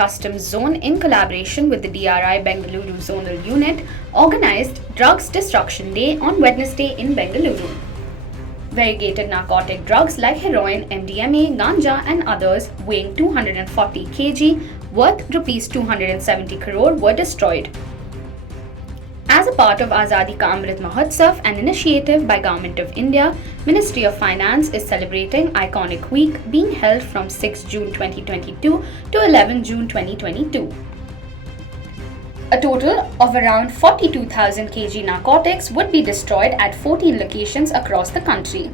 Customs Zone, in collaboration with the DRI Bengaluru Zonal Unit, organized Drugs Destruction Day on Wednesday in Bengaluru. Variegated narcotic drugs like heroin, MDMA, Ganja, and others weighing 240 kg, worth Rs 270 crore, were destroyed. As a part of Azadi Ka Amrit Utsav, an initiative by Government of India, Ministry of Finance is celebrating Iconic Week, being held from 6 June 2022 to 11 June 2022. A total of around 42,000 kg narcotics would be destroyed at 14 locations across the country.